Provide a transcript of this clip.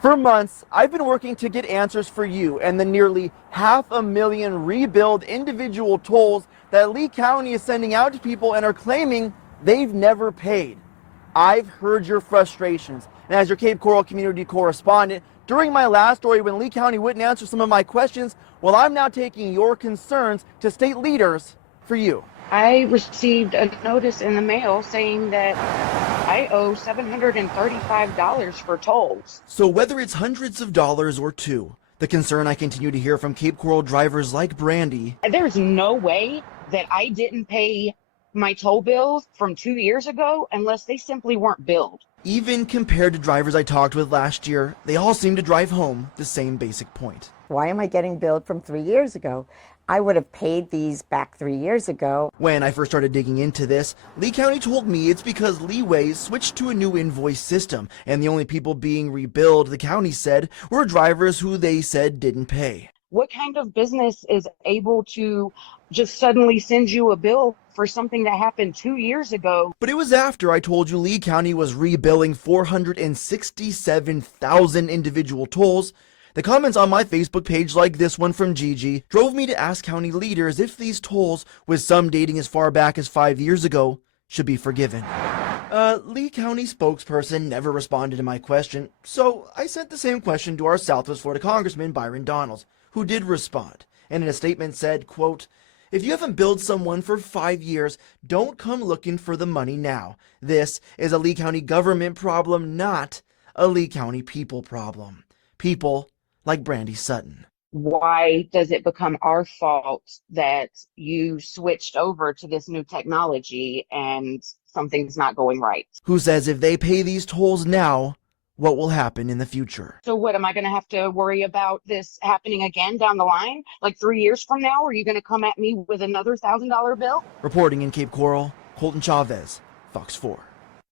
For months, I've been working to get answers for you and the nearly 500,000 rebuild individual tolls that Lee County is sending out to people and are claiming they've never paid. I've heard your frustrations, and as your Cape Coral community correspondent, during my last story when Lee County wouldn't answer some of my questions, well, I'm now taking your concerns to state leaders for you. I received a notice in the mail saying that I owe $735 for tolls. So whether it's hundreds of dollars or two, the concern I continue to hear from Cape Coral drivers like Brandy. There's no way that I didn't pay my toll bills from 2 years ago unless they simply weren't billed. Even compared to drivers I talked with last year, they all seem to drive home the same basic point. Why am I getting billed from 3 years ago? I would have paid these back 3 years ago. When I first started digging into this, Lee County told me it's because Leeways switched to a new invoice system, and the only people being rebilled, the county said, were drivers who they said didn't pay. What kind of business is able to just suddenly send you a bill for something that happened 2 years ago? But it was after I told you Lee County was rebilling 467,000 individual tolls. The comments on my Facebook page, like this one from Gigi, drove me to ask county leaders if these tolls, with some dating as far back as 5 years ago, should be forgiven. Lee County spokesperson never responded to my question, so I sent the same question to our Southwest Florida Congressman Byron Donalds, who did respond, and in a statement said, quote, "If you haven't billed someone for 5 years, don't come looking for the money now. This is a Lee County government problem, not a Lee County people problem. People like Brandy Sutton." Why does it become our fault that you switched over to this new technology and something's not going right? Who says if they pay these tolls now, what will happen in the future? So what, am I going to have to worry about this happening again down the line? Like 3 years from now, are you going to come at me with another $1,000 bill? Reporting in Cape Coral, Colton Chavez, Fox 4.